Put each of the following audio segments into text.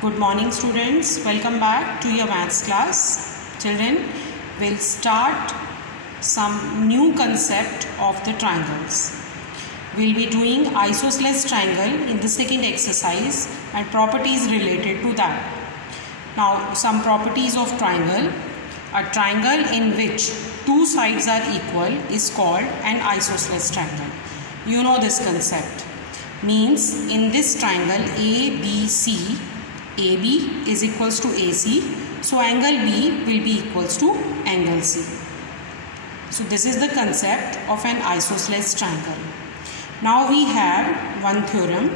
Good morning students, welcome back to your maths class. Children, we'll start some new concept of the triangles. We'll be doing isosceles triangle in the second exercise and properties related to that. Now some properties of triangle. A triangle in which two sides are equal is called an isosceles triangle. You know this concept. Means in this triangle ABC, AB is equals to AC, so angle B will be equals to angle C. So this is the concept of an isosceles triangle. Now we have one theorem.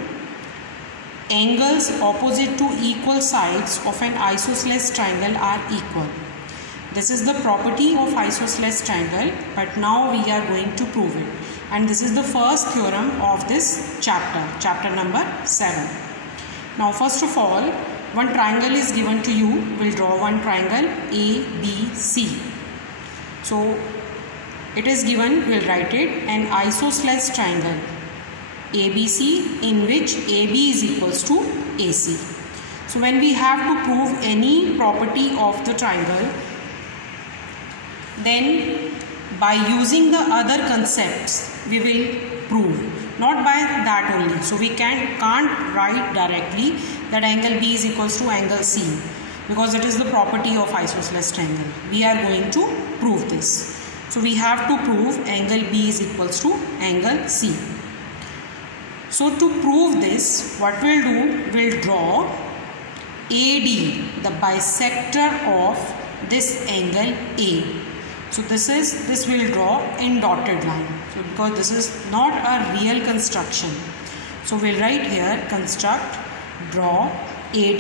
Angles opposite to equal sides of an isosceles triangle are equal. This is the property of isosceles triangle, but now we are going to prove it. And this is the first theorem of this chapter number 7. Now first of all, one triangle is given to you. We'll draw one triangle ABC. So it is given, we'll write it, an isosceles triangle ABC in which AB is equals to AC. So when we have to prove any property of the triangle, then by using the other concepts we will prove, not by that only. So we can't write directly that angle B is equals to angle C, because it is the property of isosceles triangle. We are going to prove this. So we have to prove angle B is equals to angle C. So to prove this, what we'll do, we'll draw AD, the bisector of this angle A. So this will draw in dotted line. So because this is not a real construction. So we'll write here, construct, draw AD,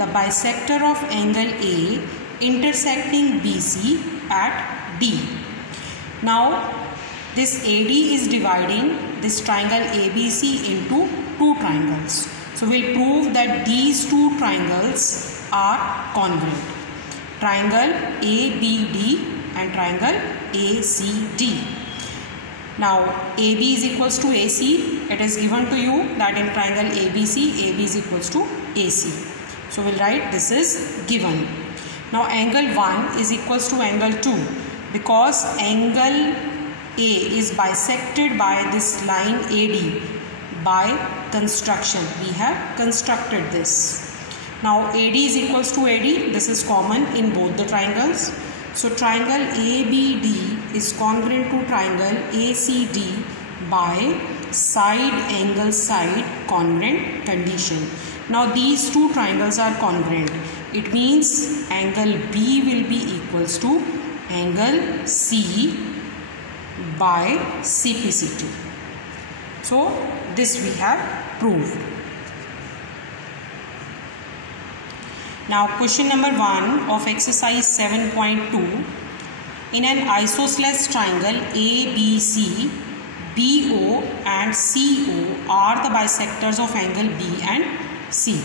the bisector of angle A intersecting BC at D. Now this AD is dividing this triangle ABC into two triangles. So we'll prove that these two triangles are congruent. Triangle ABD and triangle ACD. Now AB is equals to AC. It is given to you that in triangle ABC, AB is equals to AC. So we'll write this is given. Now angle 1 is equals to angle 2, because angle A is bisected by this line AD by construction. We have constructed this. Now AD is equals to AD. This is common in both the triangles. So triangle ABD is congruent to triangle ACD by side angle side congruent condition. Now these two triangles are congruent. It means angle B will be equals to angle C by CPCT. So this we have proved. Now question number 1 of exercise 7.2. In an isosceles triangle ABC, BO and CO are the bisectors of angle B and C.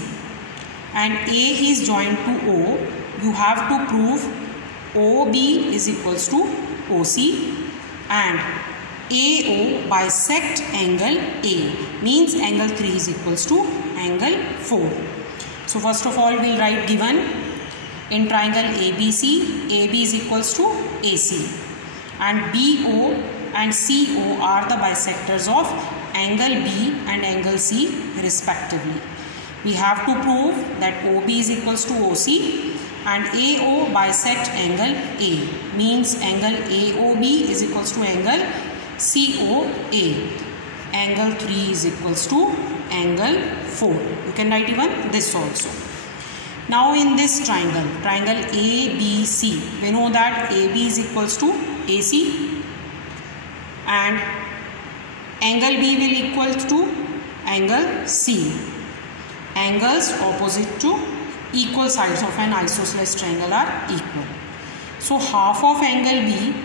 And A is joined to O. You have to prove OB is equals to OC and AO bisect angle A. Means angle 3 is equals to angle 4. So first of all we'll write given in triangle ABC, AB is equals to AC and BO and CO are the bisectors of angle B and angle C respectively. We have to prove that OB is equals to OC and AO bisect angle A. Means angle AOB is equals to angle COA. Angle 3 is equals to angle 4. You can write even this also. Now in this triangle ABC, we know that AB is equals to AC and angle B will equal to angle C. Angles opposite to equal sides of an isosceles triangle are equal. So half of angle B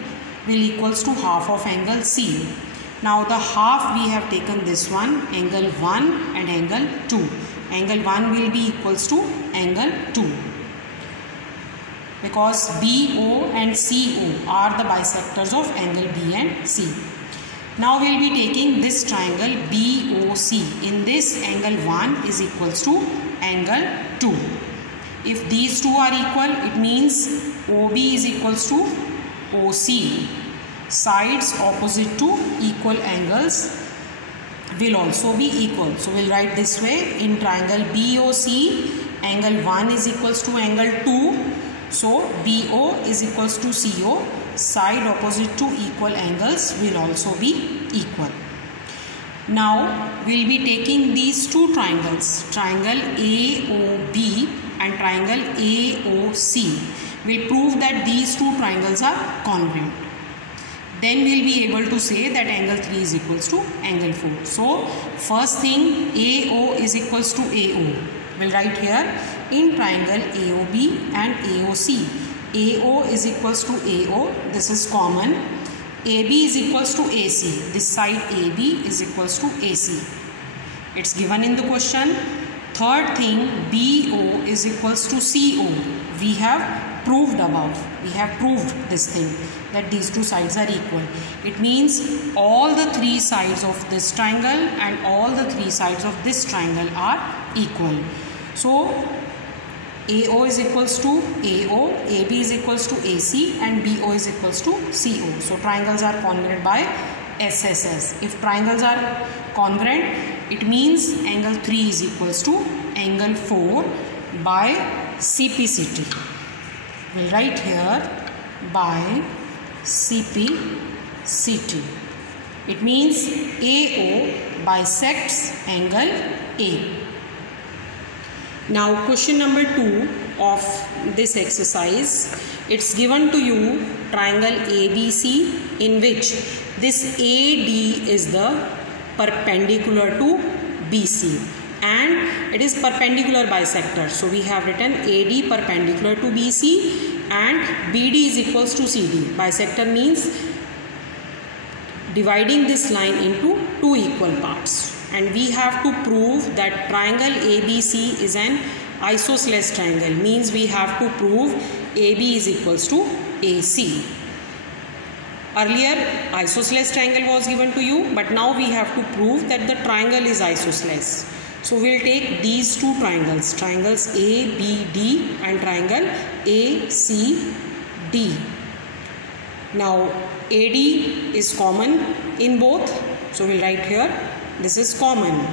will equals to half of angle C. Now the half we have taken this one, angle 1 and angle 2. Angle 1 will be equals to angle 2. Because BO and CO are the bisectors of angle B and C. Now we will be taking this triangle BOC. In this, angle 1 is equals to angle 2. If these two are equal, it means OB is equals to OC. Sides opposite to equal angles will also be equal. So we will write this way. In triangle BOC, angle 1 is equals to angle 2. So BO is equals to CO. Side opposite to equal angles will also be equal. Now we will be taking these two triangles, triangle AOB and triangle AOC. We will prove that these two triangles are congruent. Then we will be able to say that angle 3 is equals to angle 4. So first thing, AO is equals to AO. We will write here in triangle AOB and AOC. AO is equals to AO. This is common. AB is equals to AC. This side AB is equals to AC. It's given in the question. Third thing, BO is equals to CO. We have proved above. We have proved this thing, that these two sides are equal. It means all the three sides of this triangle and all the three sides of this triangle are equal. So AO is equals to AO, AB is equals to AC and BO is equals to CO. So triangles are congruent by SSS. If triangles are congruent, it means angle 3 is equals to angle 4 by CPCT. We will write here by CPCT. It means AO bisects angle A. Now question number 2 of this exercise, it's given to you triangle ABC in which this AD is the perpendicular to BC and it is perpendicular bisector. So we have written AD perpendicular to BC and BD is equals to CD. Bisector means dividing this line into two equal parts. And we have to prove that triangle ABC is an isosceles triangle. Means we have to prove AB is equals to AC. Earlier isosceles triangle was given to you, but now we have to prove that the triangle is isosceles. So we will take these two triangles, triangles ABD and triangle ACD. Now AD is common in both, so we will write here. This is common.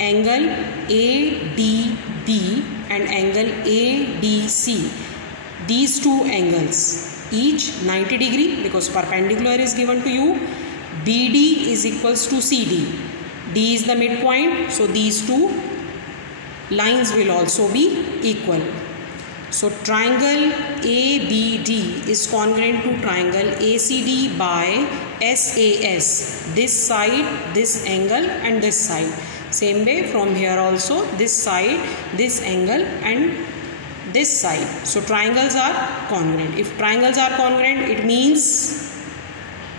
Angle ADB and angle ADC. These two angles, each 90 degree because perpendicular is given to you. BD is equals to CD. D is the midpoint. So these two lines will also be equal. So triangle ABD is congruent to triangle ACD by SAS. This side, this angle and this side. Same way from here also, this side, this angle and this side. So triangles are congruent. If triangles are congruent, it means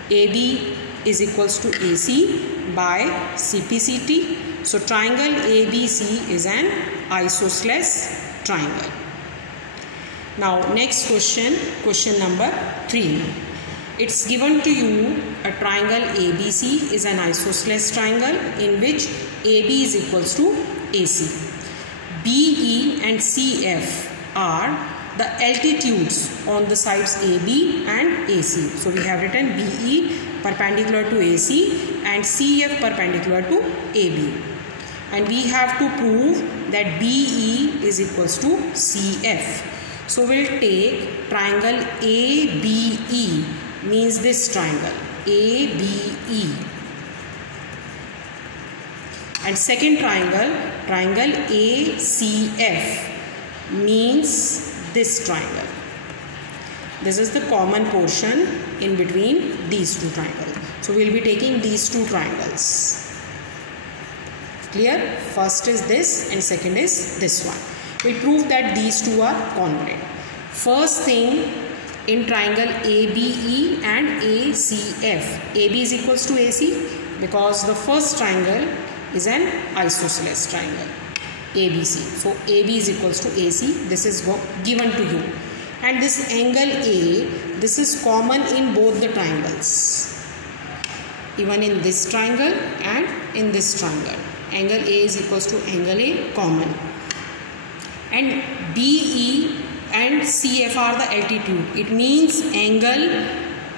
AB is equals to AC by CPCT. So triangle ABC is an isosceles triangle. Now next question, question number 3. It's given to you a triangle ABC is an isosceles triangle in which AB is equals to AC. BE and CF are the altitudes on the sides AB and AC. So we have written BE perpendicular to AC and CF perpendicular to AB. And we have to prove that BE is equals to CF. So we will take triangle ABE, means this triangle ABE, and second triangle, triangle ACF, means this triangle. This is the common portion in between these two triangles. So we will be taking these two triangles. Clear? First is this and second is this one. We prove that these two are congruent. First thing, in triangle ABE and ACF, AB is equals to AC because the first triangle is an isosceles triangle, ABC. So AB is equals to AC. This is given to you. And this angle A, this is common in both the triangles. even in this triangle and in this triangle. Angle A is equals to angle A common. And BE and CF are the altitude. It means angle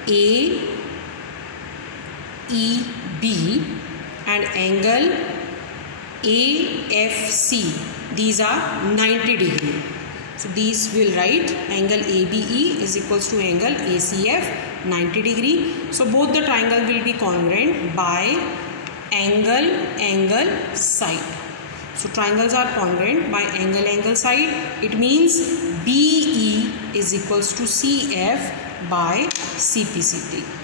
AEB and angle AFC. These are 90 degree. So these will write angle ABE is equals to angle ACF 90 degree. So both the triangle will be congruent by angle side. So triangles are congruent by angle side. It means BE is equals to CF by CPCT.